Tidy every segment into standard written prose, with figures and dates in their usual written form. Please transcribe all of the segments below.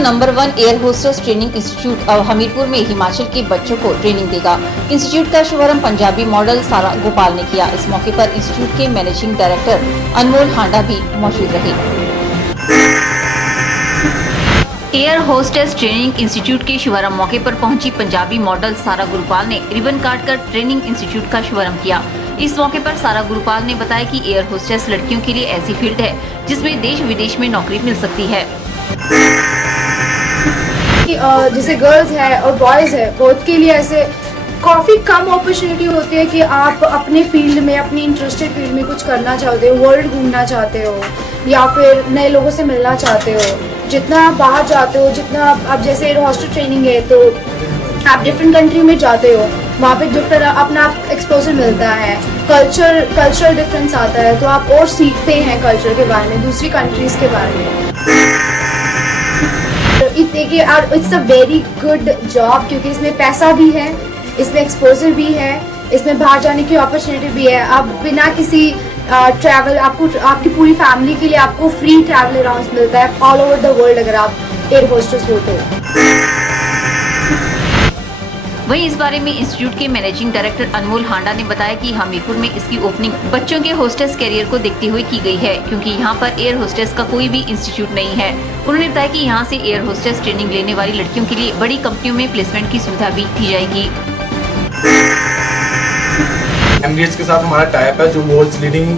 Number 1 air hostess training institute अब हमीरपुर में हिमाचल के बच्चों को ट्रेनिंग देगा। इंस्टीट्यूट का शुभारंभ पंजाबी मॉडल सारा गोपाल ने किया। इस मौके पर इंस्टीट्यूट के मैनेजिंग डायरेक्टर अनमोल हांडा भी मौजूद रहे। एयर होस्टेस ट्रेनिंग इंस्टीट्यूट के शुभारंभ मौके पर पहुंची पंजाबी मॉडल सारा गुरुपाल ने रिबन काटकर ट्रेनिंग इंस्टीट्यूट का शुभारंभ किया। इस मौके पर सारा गुरुपाल ने बताया कि एयर होस्टेस लड़कियों के लिए ऐसी फील्ड है जिसमें देश विदेश में नौकरी मिल सकती है। जैसे गर्ल्स है और बॉयज है, बोथ के लिए ऐसे काफ़ी कम अपॉर्चुनिटी होती है कि आप अपने फील्ड में, अपनी इंटरेस्टेड फील्ड में कुछ करना चाहते हो, वर्ल्ड घूमना चाहते हो या फिर नए लोगों से मिलना चाहते हो। जितना आप बाहर जाते हो, जितना आप जैसे एयर होस्टेस ट्रेनिंग है तो आप डिफरेंट कंट्री में जाते हो, वहाँ पे डिफरेंट अपना एक्सपोजर मिलता है, कल्चरल डिफरेंस आता है, तो आप और सीखते हैं कल्चर के बारे में, दूसरी कंट्रीज़ के बारे में। देखिए it's a very good job क्योंकि इसमें पैसा भी है, इसमें एक्सपोजर भी है, इसमें बाहर जाने की अपॉर्चुनिटी भी है। आप बिना किसी ट्रैवल, आपको आपकी पूरी फैमिली के लिए आपको फ्री ट्रैवल अलाउंस मिलता है ऑल ओवर द वर्ल्ड अगर आप एयर होस्टेस हो तो। वहीं इस बारे में इंस्टीट्यूट के मैनेजिंग डायरेक्टर अनमोल हांडा ने बताया कि हमीरपुर में इसकी ओपनिंग बच्चों के होस्टेस कैरियर को देखते हुए की गई है क्योंकि यहाँ पर एयर होस्टेस का कोई भी इंस्टीट्यूट नहीं है। उन्होंने बताया कि यहाँ से एयर होस्टेस ट्रेनिंग लेने वाली लड़कियों के लिए बड़ी कंपनियों में प्लेसमेंट की सुविधा भी दी जाएगी। एमिरेट्स के साथ हमारा टाइप है जो world's leading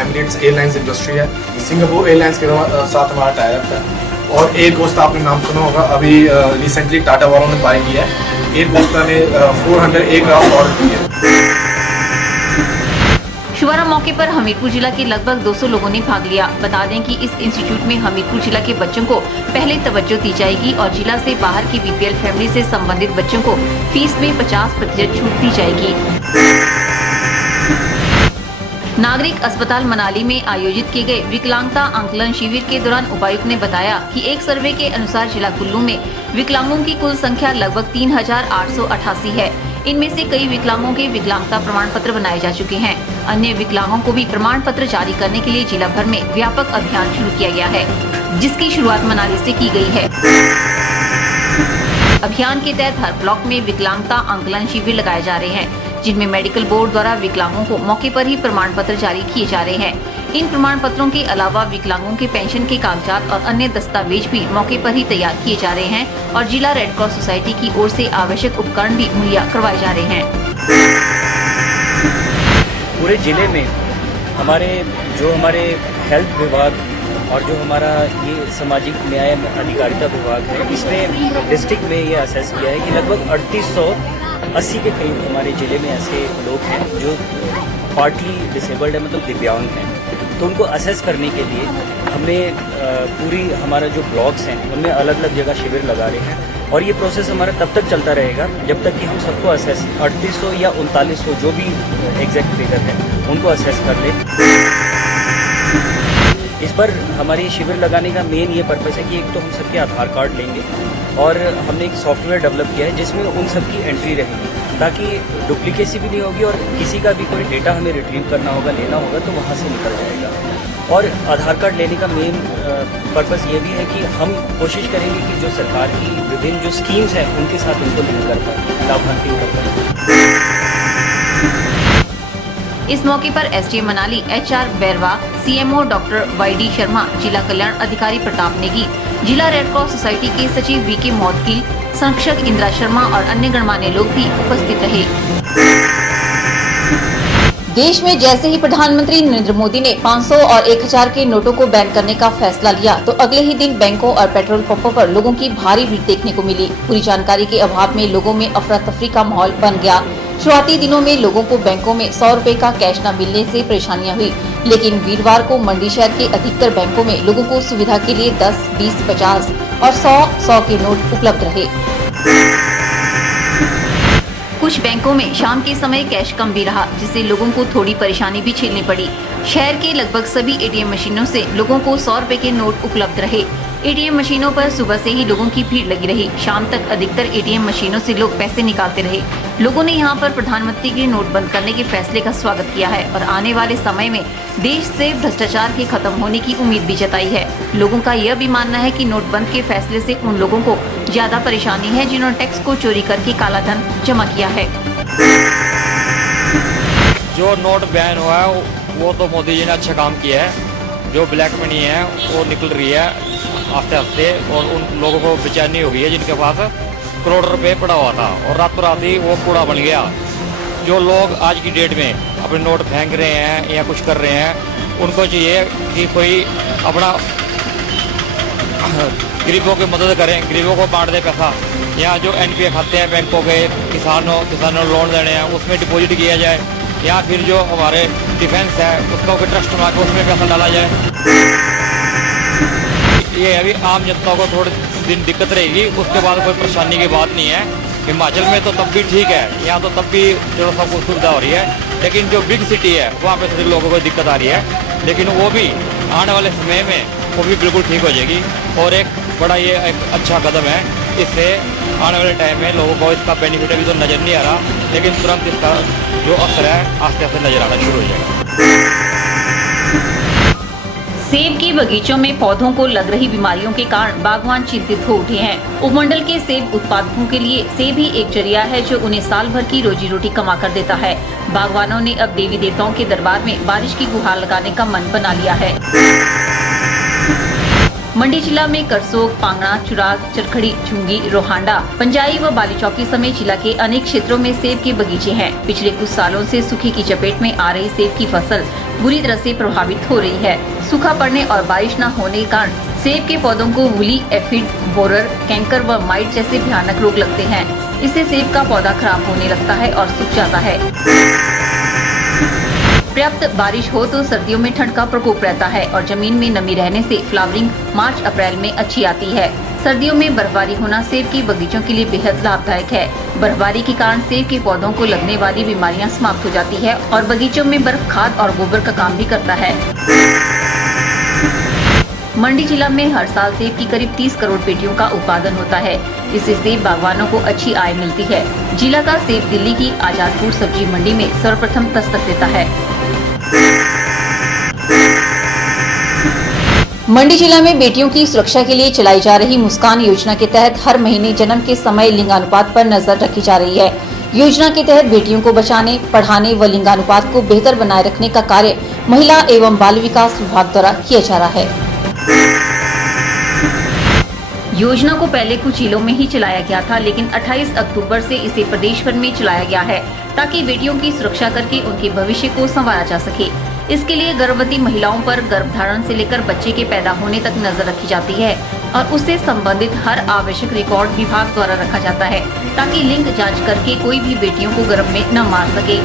Emirates Airlines industry है। सिंगापुर एयरलाइंस के साथ हमारा टाइप है और एयर कोस्टा आपने नाम सुना होगा, अभी रिसेंटली टाटा वालों ने बाय किया है। एयर कोस्टा ने 400 एयरक्राफ्ट ऑर्डर किए हैं। शुभारंभ मौके पर हमीरपुर जिला के लगभग 200 लोगों ने भाग लिया। बता दें कि इस इंस्टीट्यूट में हमीरपुर जिला के बच्चों को पहले तवज्जो दी जाएगी और जिला से बाहर की बीपीएल फैमिली से संबंधित बच्चों को फीस में 50% छूट दी जाएगी। नागरिक अस्पताल मनाली में आयोजित किए गए विकलांगता आंकलन शिविर के दौरान उपायुक्त ने बताया कि एक सर्वे के अनुसार जिला कुल्लू में विकलांगों की कुल संख्या लगभग 3888 है। इनमें से कई विकलांगों के विकलांगता प्रमाण पत्र बनाए जा चुके हैं। अन्य विकलांगों को भी प्रमाण पत्र जारी करने के लिए जिला भर में व्यापक अभियान शुरू किया गया है, जिसकी शुरुआत मनाली से की गई है। अभियान के तहत हर ब्लॉक में विकलांगता आंकलन शिविर लगाए जा रहे हैं, जिनमें मेडिकल बोर्ड द्वारा विकलांगों को मौके पर ही प्रमाण पत्र जारी किए जा रहे हैं। इन प्रमाण पत्रों के अलावा विकलांगों के पेंशन के कागजात और अन्य दस्तावेज भी मौके पर ही तैयार किए जा रहे हैं और जिला रेड क्रॉस सोसाइटी की ओर से आवश्यक उपकरण भी मुहैया करवाए जा रहे हैं। पूरे जिले में हमारे हेल्थ विभाग और जो हमारा ये सामाजिक न्याय अधिकारिता विभाग है, इसने डिस्ट्रिक्ट में ये असेस किया है कि लगभग 3880 के करीब हमारे ज़िले में ऐसे लोग हैं जो पार्टली डिसेबल्ड है, मतलब दिव्यांग हैं। तो उनको असेस करने के लिए हमने पूरी हमारा जो ब्लॉक्स हैं उनमें अलग अलग जगह शिविर लगा रहे हैं और ये प्रोसेस हमारा तब तक चलता रहेगा जब तक कि हम सबको असेस 3800 या 3900 जो भी एग्जैक्ट फिगर है उनको असेस कर लें। इस पर हमारी शिविर लगाने का मेन ये पर्पस है कि एक तो हम सबके आधार कार्ड लेंगे और हमने एक सॉफ्टवेयर डेवलप किया है जिसमें उन सबकी एंट्री रहेगी ताकि डुप्लीकेसी भी नहीं होगी और किसी का भी कोई डेटा हमें रिट्रीव करना होगा, लेना होगा तो वहाँ से निकल जाएगा। और आधार कार्ड लेने का मेन पर्पस ये भी है कि हम कोशिश करेंगे कि जो सरकार की विभिन्न जो स्कीम्स हैं उनके साथ उनको लिंक कर पाए, लाभान्वित कर पाए। इस मौके पर SDM Manali HR Bairwa, CMO doctor YD Sharma, जिला कल्याण अधिकारी प्रताप नेगी, जिला रेड क्रॉस सोसाइटी के सचिव VK मौदगिल, संरक्षक इंदिरा शर्मा और अन्य गणमान्य लोग भी उपस्थित रहे। देश में जैसे ही प्रधानमंत्री नरेंद्र मोदी ने 500 और 1000 के नोटों को बैन करने का फैसला लिया तो अगले ही दिन बैंकों और पेट्रोल पंपों पर लोगों की भारी भीड़ देखने को मिली। पूरी जानकारी के अभाव में लोगों में अफरा तफरी का माहौल बन गया। शुरुआती दिनों में लोगों को बैंकों में 100 रुपए का कैश न मिलने से परेशानियां हुई, लेकिन वीरवार को मंडी शहर के अधिकतर बैंकों में लोगों को सुविधा के लिए 10, 20, 50 और 100 के नोट उपलब्ध रहे। कुछ बैंकों में शाम के समय कैश कम भी रहा, जिससे लोगों को थोड़ी परेशानी भी झेलनी पड़ी। शहर के लगभग सभी ATM मशीनों से लोगों को 100 रुपए के नोट उपलब्ध रहे। एटीएम मशीनों पर सुबह से ही लोगों की भीड़ लगी रही। शाम तक अधिकतर एटीएम मशीनों से लोग पैसे निकालते रहे। लोगों ने यहां पर प्रधानमंत्री के नोट बंद करने के फैसले का स्वागत किया है और आने वाले समय में देश से भ्रष्टाचार के खत्म होने की उम्मीद भी जताई है। लोगों का यह भी मानना है कि नोट बंद के फैसले से उन लोगों को ज्यादा परेशानी है जिन्होंने टैक्स को चोरी करके काला धन जमा किया है। जो नोट बैन हुआ है वो तो मोदी जी ने अच्छा काम किया है। जो ब्लैक मनी है वो निकल रही है आस्ते आस्ते और उन लोगों को बेचैनी हो गई है जिनके पास करोड़ रुपए पड़ा हुआ था और रातों रात ही वो कूड़ा बन गया। जो लोग आज की डेट में अपने नोट फेंक रहे हैं या कुछ कर रहे हैं उनको चाहिए कि कोई अपना गरीबों की मदद करें, गरीबों को बांट दे पैसा। या जो एनपीए खाते हैं बैंकों के किसानों लोन देने हैं उसमें डिपॉजिट किया जाए या फिर जो हमारे डिफेंस है उसका कोई ट्रस्ट बना के उसमें पैसा डाला जाए। ये अभी आम जनता को थोड़े दिन दिक्कत रहेगी, उसके बाद कोई परेशानी की बात नहीं है। हिमाचल में तो तब भी ठीक है, यहाँ तो तब भी जो सबको सुविधा हो रही है, लेकिन जो बिग सिटी है वहाँ पे थोड़ी लोगों को दिक्कत आ रही है, लेकिन वो भी आने वाले समय में वो भी बिल्कुल ठीक हो जाएगी। और एक बड़ा ये एक अच्छा कदम है, इससे आने वाले टाइम में लोगों को इसका बेनिफिट अभी तो नज़र नहीं आ रहा, लेकिन तुरंत इसका जो असर है आस्ते आस्ते नजर आना शुरू हो जाएगा। सेब के बगीचों में पौधों को लग रही बीमारियों के कारण बागवान चिंतित हो उठे हैं। उपमंडल के सेब उत्पादकों के लिए सेब ही एक जरिया है जो उन्हें साल भर की रोजी रोटी कमा कर देता है। बागवानों ने अब देवी देवताओं के दरबार में बारिश की गुहार लगाने का मन बना लिया है। मंडी जिला में करसोग, पांगणा, चुराग, चरखड़ी, चुंगी, रोहांडा, पंजाई व बालीचौकी समेत जिला के अनेक क्षेत्रों में सेब के बगीचे हैं। पिछले कुछ सालों से सूखे की चपेट में आ रही सेब की फसल बुरी तरह से प्रभावित हो रही है। सूखा पड़ने और बारिश न होने के कारण सेब के पौधों को वुली एफिड, बोरर, कैंकर व माइट जैसे भयानक रोग लगते हैं। इससे सेब का पौधा खराब होने लगता है और सूख जाता है। पर्याप्त बारिश हो तो सर्दियों में ठंड का प्रकोप रहता है और जमीन में नमी रहने से फ्लावरिंग मार्च अप्रैल में अच्छी आती है। सर्दियों में बर्फबारी होना सेब के बगीचों के लिए बेहद लाभदायक है। बर्फबारी के कारण सेब के पौधों को लगने वाली बीमारियां समाप्त हो जाती है और बगीचों में बर्फ खाद और गोबर का काम भी करता है। मंडी जिला में हर साल सेब की करीब 30 करोड़ पेटियों का उत्पादन होता है। इससे सेब बागवानों को अच्छी आय मिलती है। जिला का सेब दिल्ली की आजादपुर सब्जी मंडी में सर्वप्रथम दस्तक देता है। मंडी जिला में बेटियों की सुरक्षा के लिए चलाई जा रही मुस्कान योजना के तहत हर महीने जन्म के समय लिंगानुपात पर नजर रखी जा रही है। योजना के तहत बेटियों को बचाने, पढ़ाने व लिंगानुपात को बेहतर बनाए रखने का कार्य महिला एवं बाल विकास विभाग द्वारा किया जा रहा है। योजना को पहले कुछ जिलों में ही चलाया गया था, लेकिन 28 अक्टूबर से इसे प्रदेश भर में चलाया गया है ताकि बेटियों की सुरक्षा करके उनके भविष्य को संवारा जा सके। इसके लिए गर्भवती महिलाओं पर गर्भधारण से लेकर बच्चे के पैदा होने तक नजर रखी जाती है और उससे संबंधित हर आवश्यक रिकॉर्ड विभाग द्वारा रखा जाता है ताकि लिंग जांच करके कोई भी बेटियों को गर्भ में न मार सके।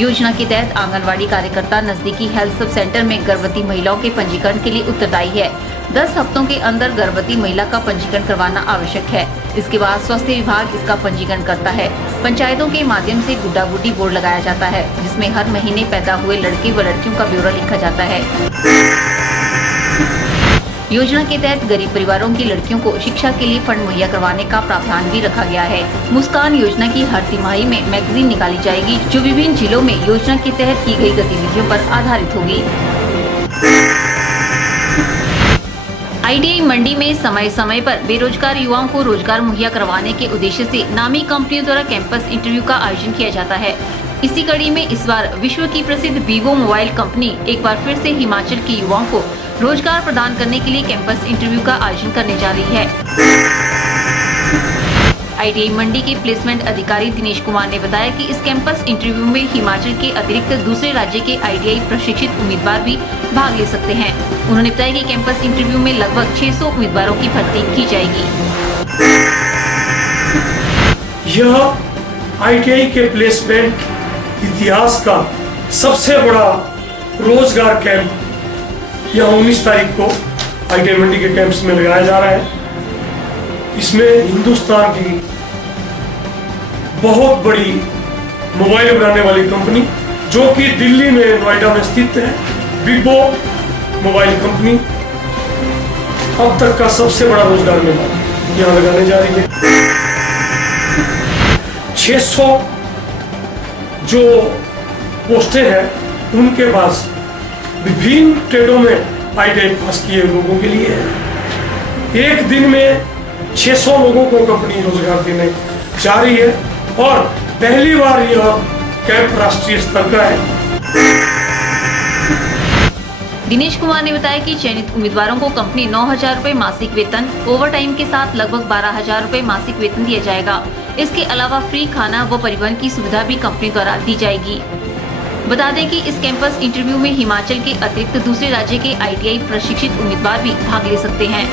योजना के तहत आंगनवाड़ी कार्यकर्ता नजदीकी हेल्थ सब सेंटर में गर्भवती महिलाओं के पंजीकरण के लिए उत्तरदायी है। 10 हफ्तों के अंदर गर्भवती महिला का पंजीकरण करवाना आवश्यक है। इसके बाद स्वास्थ्य विभाग इसका पंजीकरण करता है। पंचायतों के माध्यम से गुड्डा गुड्डी बोर्ड लगाया जाता है जिसमें हर महीने पैदा हुए लड़के व लड़कियों का ब्यौरा लिखा जाता है। योजना के तहत गरीब परिवारों की लड़कियों को शिक्षा के लिए फंड मुहैया करवाने का प्रावधान भी रखा गया है। मुस्कान योजना की हर तिमाही में मैगजीन निकाली जाएगी जो विभिन्न जिलों में योजना के तहत की गई गतिविधियों पर आधारित होगी। आईटीआई मंडी में समय समय पर बेरोजगार युवाओं को रोजगार मुहैया करवाने के उद्देश्य से नामी कंपनियों द्वारा कैंपस इंटरव्यू का आयोजन किया जाता है। इसी कड़ी में इस बार विश्व की प्रसिद्ध वीवो मोबाइल कंपनी एक बार फिर से हिमाचल के युवाओं को रोजगार प्रदान करने के लिए कैंपस इंटरव्यू का आयोजन करने जा रही है। आईटीआई मंडी के प्लेसमेंट अधिकारी दिनेश कुमार ने बताया कि इस कैंपस इंटरव्यू में हिमाचल के अतिरिक्त दूसरे राज्य के आईटीआई प्रशिक्षित उम्मीदवार भी भाग ले सकते हैं। उन्होंने बताया कि कैंपस इंटरव्यू में लगभग 600 उम्मीदवारों की भर्ती की जाएगी। यह आईटीआई के प्लेसमेंट इतिहास का सबसे बड़ा रोजगार कैंप यहाँ 19 तारीख को आईटीआई मंडी के कैंपस में लगाया जा रहा है। इसमें हिंदुस्तान की बहुत बड़ी मोबाइल बनाने वाली कंपनी जो कि दिल्ली में नोएडा में स्थित है, वीवो मोबाइल कंपनी, अब तक का सबसे बड़ा रोजगार मेला यहाँ लगाने जा रही है। 600 जो पोस्टें हैं उनके पास विभिन्न ट्रेडों में ITI पास किए लोगों के लिए है। एक दिन में 600 लोगों को कंपनी रोजगार देने जा रही है और पहली बार यह कैंप राष्ट्रीय स्तर का है। दिनेश कुमार ने बताया कि चयनित उम्मीदवारों को कंपनी 9,000 रुपए मासिक वेतन, ओवर टाइम के साथ लगभग 12,000 रुपए मासिक वेतन दिया जाएगा। इसके अलावा फ्री खाना व परिवहन की सुविधा भी कंपनी द्वारा दी जाएगी। बता दें कि इस कैंपस इंटरव्यू में हिमाचल के अतिरिक्त दूसरे राज्य के ITI प्रशिक्षित उम्मीदवार भी भाग ले सकते हैं।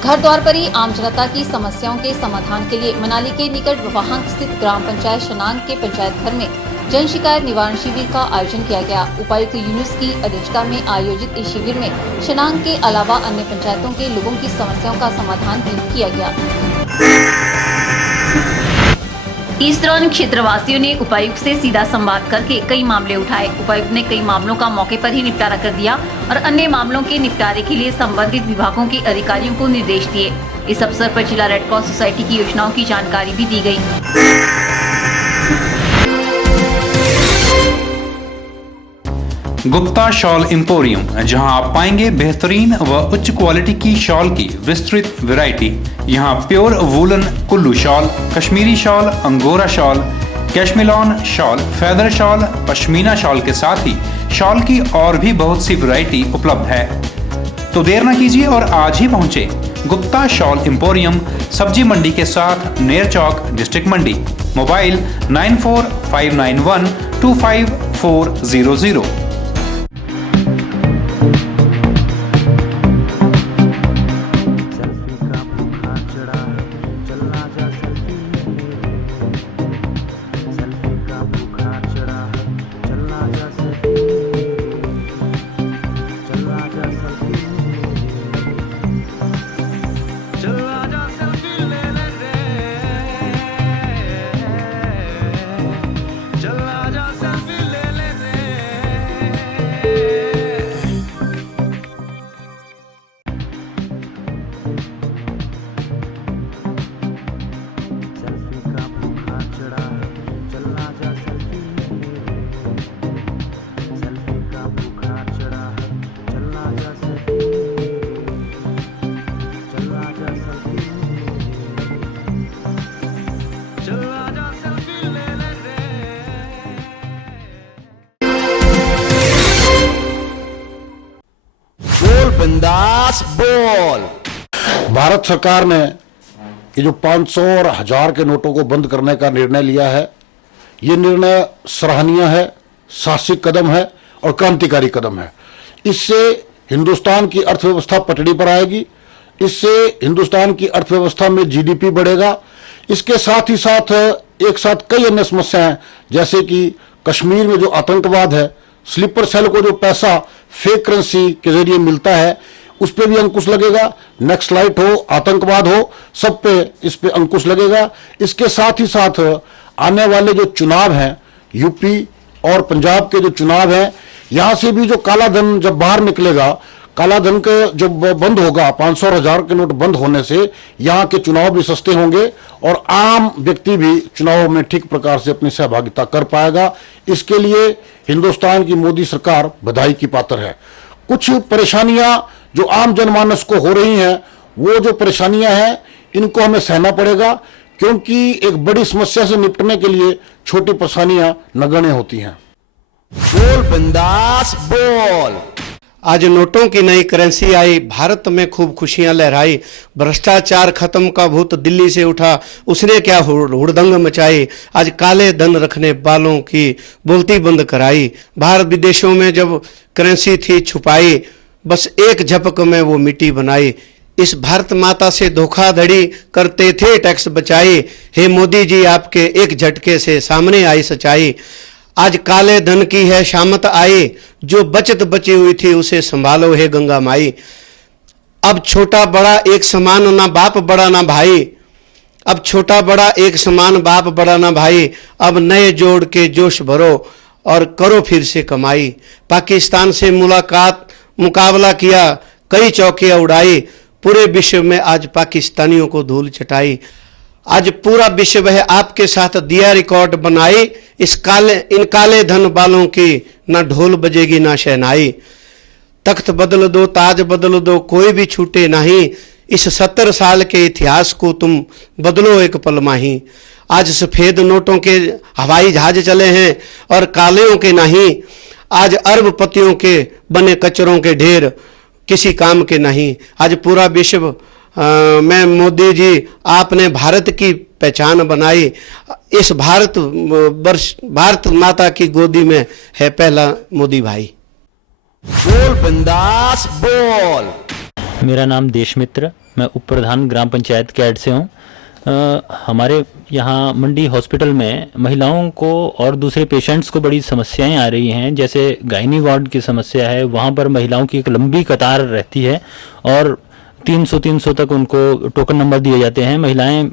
घर द्वार पर ही आम जनता की समस्याओं के समाधान के लिए मनाली के निकट वहांग स्थित ग्राम पंचायत शनांग के पंचायत घर में जन शिकायत निवारण शिविर का आयोजन किया गया। उपायुक्त यूनुस की अध्यक्षता में आयोजित इस शिविर में शनांग के अलावा अन्य पंचायतों के लोगों की समस्याओं का समाधान भी किया गया। इस दौरान क्षेत्रवासियों ने उपायुक्त से सीधा संवाद करके कई मामले उठाए। उपायुक्त ने कई मामलों का मौके पर ही निपटारा कर दिया और अन्य मामलों के निपटारे के लिए संबंधित विभागों के अधिकारियों को निर्देश दिए। इस अवसर पर जिला रेड क्रॉस सोसाइटी की योजनाओं की जानकारी भी दी गई। गुप्ता शॉल एम्पोरियम, जहां आप पाएंगे बेहतरीन व उच्च क्वालिटी की शॉल की विस्तृत वैरायटी। यहां pure woollen Kullu shawl, Kashmiri shawl, angora shawl, cashmilon shawl, feather shawl, pashmina shawl के साथ ही शॉल की और भी बहुत सी वैरायटी उपलब्ध है। तो देर न कीजिए और आज ही पहुंचे गुप्ता शॉल एम्पोरियम, सब्जी मंडी के साथ नेर चौक, डिस्ट्रिक्ट मंडी। मोबाइल 9459125400। बिंदास बोल। भारत सरकार ने ये जो 500 और 1000 के नोटों को बंद करने का निर्णय लिया है, ये निर्णय सराहनीय है, साहसिक कदम है और क्रांतिकारी कदम है। इससे हिंदुस्तान की अर्थव्यवस्था पटड़ी पर आएगी, इससे हिंदुस्तान की अर्थव्यवस्था में GDP बढ़ेगा। इसके साथ ही साथ एक साथ कई अन्य समस्याएं, जैसे कि कश्मीर में जो आतंकवाद है, स्लीपर सेल को जो पैसा फेक करेंसी के जरिए मिलता है, उस पे भी अंकुश लगेगा। नक्सलाइट हो, आतंकवाद हो, सब पे इस पे अंकुश लगेगा। इसके साथ ही साथ आने वाले जो चुनाव हैं, यूपी और पंजाब के जो चुनाव हैं, यहाँ से भी जो काला धन जब बाहर निकलेगा, काला धन का जब बंद होगा, 500 और 1000 के नोट बंद होने से यहाँ के चुनाव भी सस्ते होंगे और आम व्यक्ति भी चुनाव में ठीक प्रकार से अपनी सहभागिता कर पाएगा। इसके लिए हिंदुस्तान की मोदी सरकार बधाई की पात्र है। कुछ परेशानियां जो आम जनमानस को हो रही हैं, वो जो परेशानियां हैं इनको हमें सहना पड़ेगा, क्योंकि एक बड़ी समस्या से निपटने के लिए छोटी परेशानियां नगण्य होती हैं। बोल बिंदास बोल। आज नोटों की नई करेंसी आई, भारत में खूब खुशियां लहराई। भ्रष्टाचार खत्म का भूत दिल्ली से उठा, उसने क्या हुड़दंग मचाई। आज काले धन रखने वालों की बोलती बंद कराई। भारत विदेशों में जब करेंसी थी छुपाई, बस एक झपक में वो मिट्टी बनाई। इस भारत माता से धोखाधड़ी करते थे टैक्स बचाई। हे मोदी जी, आपके एक झटके से सामने आई सच्चाई। आज काले धन की है शामत आई, जो बचत बची हुई थी उसे संभालो हे गंगा माई। अब छोटा बड़ा एक समान, ना बाप बड़ा ना भाई। अब छोटा बड़ा एक समान, बाप बड़ा ना भाई। अब नए जोड़ के जोश भरो और करो फिर से कमाई। पाकिस्तान से मुलाकात मुकाबला किया, कई चौकियां उड़ाई, पूरे विश्व में आज पाकिस्तानियों को धूल चटाई। आज पूरा विश्व है आपके साथ दिया रिकॉर्ड बनाई, इन काले धन बालों की ना ढोल बजेगी ना शहनाई। तख्त बदल दो, ताज बदल दो, कोई भी छूटे नहीं, इस 70 साल के इतिहास को तुम बदलो एक पल माही। आज सफेद नोटों के हवाई जहाज चले हैं और कालियों के नहीं, आज अरबपतियों के बने कचरों के ढेर, किसी काम के नहीं। आज पूरा विश्व में मोदी जी आपने भारत की पहचान बनाई। इस भारत माता की गोदी में है पहला मोदी भाई। बोल बिंदास बोल। मेरा नाम देशमित्र, मैं उप प्रधान ग्राम पंचायत कैड से हूँ। हमारे यहाँ मंडी हॉस्पिटल में महिलाओं को और दूसरे पेशेंट्स को बड़ी समस्याएं आ रही हैं। जैसे गायनी वार्ड की समस्या है, वहाँ पर महिलाओं की एक लंबी कतार रहती है और 300 तक उनको टोकन नंबर दिए जाते हैं। महिलाएं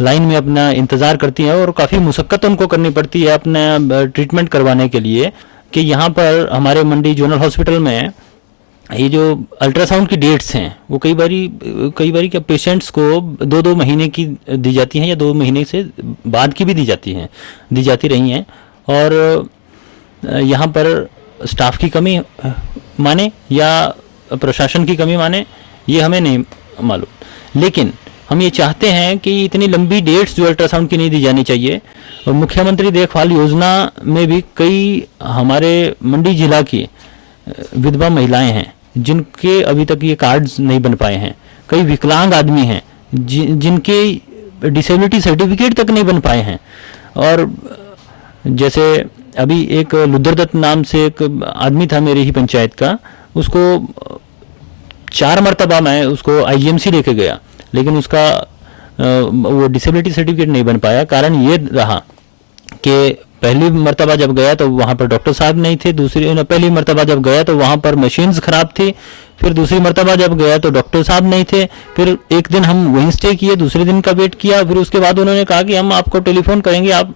लाइन में अपना इंतज़ार करती हैं और काफ़ी मुशक्क़त उनको करनी पड़ती है अपना ट्रीटमेंट करवाने के लिए। कि यहाँ पर हमारे मंडी जोनल हॉस्पिटल में ये जो अल्ट्रासाउंड की डेट्स हैं वो कई बारी क्या पेशेंट्स को 2-2 महीने की दी जाती हैं या 2 महीने से बाद की भी दी जाती रही हैं। और यहाँ पर स्टाफ की कमी माने या प्रशासन की कमी माने ये हमें नहीं मालूम, लेकिन हम ये चाहते हैं कि इतनी लंबी डेट्स जो अल्ट्रासाउंड की नहीं दी जानी चाहिए। और मुख्यमंत्री देखभाल योजना में भी कई हमारे मंडी जिला की विधवा महिलाएं हैं जिनके अभी तक ये कार्ड्स नहीं बन पाए हैं। कई विकलांग आदमी हैं जिनके डिसेबिलिटी सर्टिफिकेट तक नहीं बन पाए हैं। और जैसे अभी एक लुद्रदत्त नाम से एक आदमी था मेरी ही पंचायत का, उसको 4 मरतबा मैं उसको IGMC लेके गया, लेकिन उसका वो डिसेबिलिटी सर्टिफिकेट नहीं बन पाया। कारण ये रहा कि पहली मरतबा जब गया तो वहाँ पर डॉक्टर साहब नहीं थे, पहली मरतबा जब गया तो वहाँ पर मशीन्स ख़राब थी, फिर दूसरी मरतबा जब गया तो डॉक्टर साहब नहीं थे। फिर एक दिन हम वहीं स्टे किए, दूसरे दिन का वेट किया, फिर उसके बाद उन्होंने कहा कि हम आपको टेलीफोन करेंगे, आप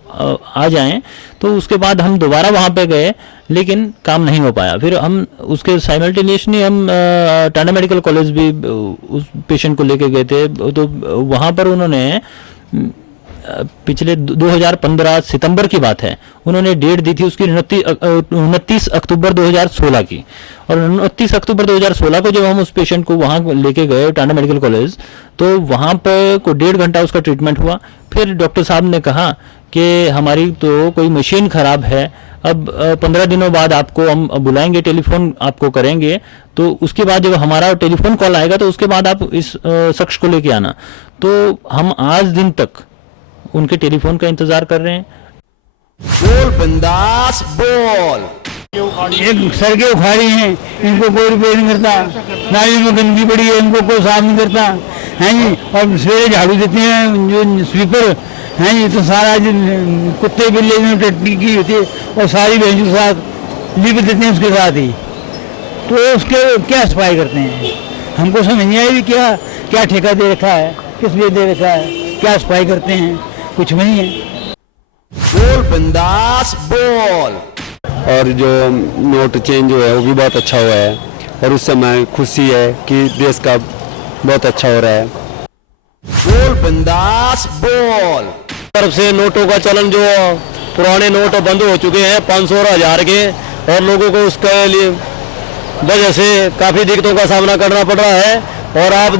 आ जाएं। तो उसके बाद हम दोबारा वहाँ पे गए, लेकिन काम नहीं हो पाया। फिर हम उसके साइमल्टेनियसली हम टाटा मेडिकल कॉलेज भी उस पेशेंट को लेके गए थे। तो वहाँ पर उन्होंने पिछले 2015 सितंबर की बात है, उन्होंने डेट दी थी उसकी 29 अक्टूबर 2016 की। और 29 अक्टूबर 2016 को जब हम उस पेशेंट को वहाँ लेके गए टाटा मेडिकल कॉलेज, तो वहाँ पर को 1.5 घंटा उसका ट्रीटमेंट हुआ। फिर डॉक्टर साहब ने कहा कि हमारी तो कोई मशीन ख़राब है, अब 15 दिनों बाद आपको हम बुलाएंगे, टेलीफोन आपको करेंगे। तो उसके बाद जब हमारा टेलीफोन कॉल आएगा तो उसके बाद आप इस शख्स को लेके आना। तो हम आज दिन तक उनके टेलीफोन का इंतजार कर रहे हैं। बोल बिंदास बोल। एक सड़कें उखाड़ी हैं, इनको कोई रिपेयर नहीं करता, नाली में गंदगी पड़ी है, इनको कोई साफ नहीं करता है जी। और सवेरे झाड़ू देते हैं जो स्वीपर हैं जी, तो सारा जो कुत्ते बिल्ली में टट्टी की होती है और सारी भैंसों के साथ लिप देते हैं उसके साथ ही। तो उसके क्या सफाई करते हैं, हमको समझ नहीं आई क्या ठेका दे रखा है, किस लिए दे रखा है, क्या सफाई करते हैं, कुछ नहीं है। बोल बिंदास बोल। और जो नोट चेंज हुआ है वो भी बहुत अच्छा हुआ है और उससे हमें खुशी है कि देश का बहुत अच्छा हो रहा है। बोल बिंदास बोल। तरफ से नोटों का चलन जो पुराने नोट बंद हो चुके हैं 500 और 1000 के, और लोगों को उसके लिए वजह से काफ़ी दिक्कतों का सामना करना पड़ रहा है। और आप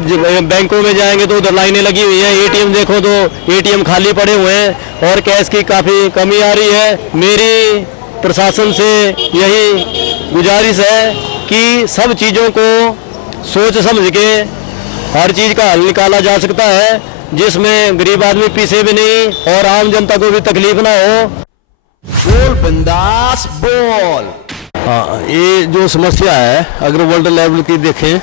बैंकों में जाएंगे तो उधर लाइनें लगी हुई हैं, ATM देखो तो ATM खाली पड़े हुए हैं और कैश की काफ़ी कमी आ रही है। मेरी प्रशासन से यही गुजारिश है कि सब चीज़ों को सोच समझ के हर चीज़ का हल निकाला जा सकता है, जिसमें गरीब आदमी पीछे भी नहीं और आम जनता को भी तकलीफ ना हो। बोल बिंदास बोल। हाँ, ये जो समस्या है अगर वर्ल्ड लेवल की देखें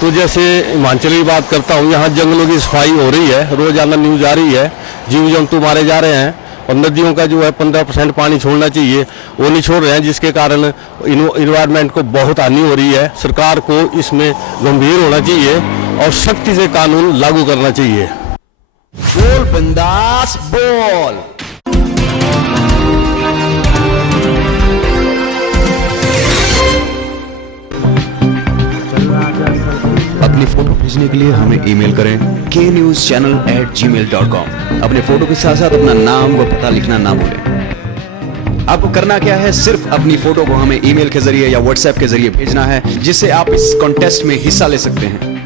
तो जैसे हिमाचल की बात करता हूँ, यहाँ जंगलों की सफाई हो रही है, रोजाना न्यूज आ रही है, जीव जंतु मारे जा रहे हैं और नदियों का जो है 15% पानी छोड़ना चाहिए वो नहीं छोड़ रहे हैं, जिसके कारण इन्वायरमेंट को बहुत हानि हो रही है। सरकार को इसमें गंभीर होना चाहिए और सख्ती से कानून लागू करना चाहिए। बोल बिंदास बोल। अपनी फोटो भेजने के लिए हमें ईमेल करें knewschannel@gmail.com। अपने फोटो के साथ साथ अपना नाम व पता लिखना ना भूलें। आपको करना क्या है, सिर्फ अपनी फोटो को हमें ईमेल के जरिए या व्हाट्सएप के जरिए भेजना है, जिससे आप इस कॉन्टेस्ट में हिस्सा ले सकते हैं।